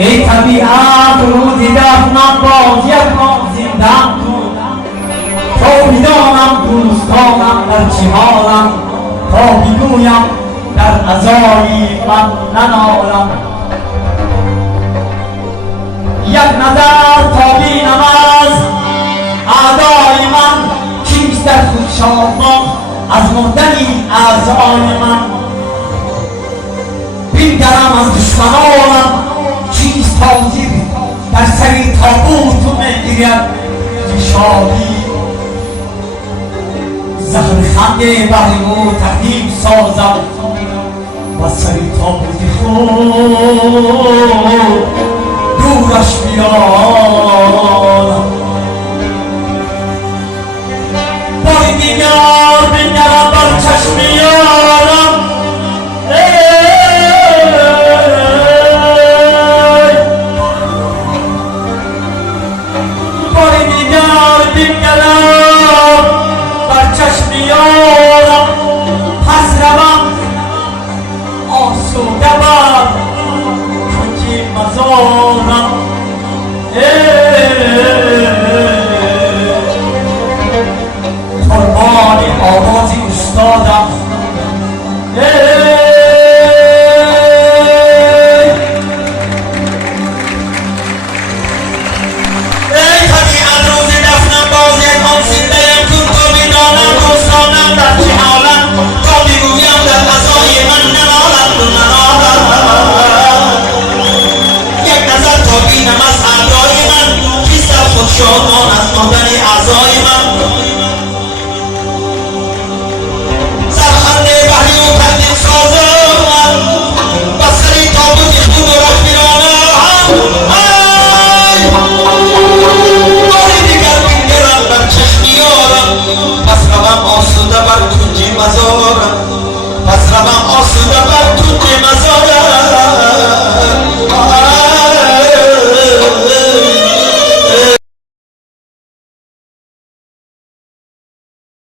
ای طبیعت رو دیدم من باز یک بار زندم کن تا میدانم دوستانم در چه حالم تا بگویم در عزای من ننالم یک نظر تا بینم از اعدای من چیست در خود شادمان از مردنی اعضای من بنگرم از دشمنانم چیست تاجر در سری تابوت میگیرد شادی زهر خنده بهرمو تقدیم سازم و سری تابوت خود دورش بیارم باری دیگر بنگرم بر چشم یارم باری دیگر بنگرم بر چشم یارم پس روم آسوده بر کنج مزارم قربان آواز استادم ای طبیعت روز دفنم باز یک آن سیده‌ام کن تا بدانم دوستانم در چه حالم تا بگویم در عزای من ننالم یک نظر تا بینم از اعدای من کیست در خود شادمان از مردن اعضای من سرخنده بحری و تقدیم سازم و سری تابوت خود و ره میرانم باری دیگر بنگرم بر چشم یارم پس روم آسوده بر کنج مزارم پس روم آسوده بر کنج مزارم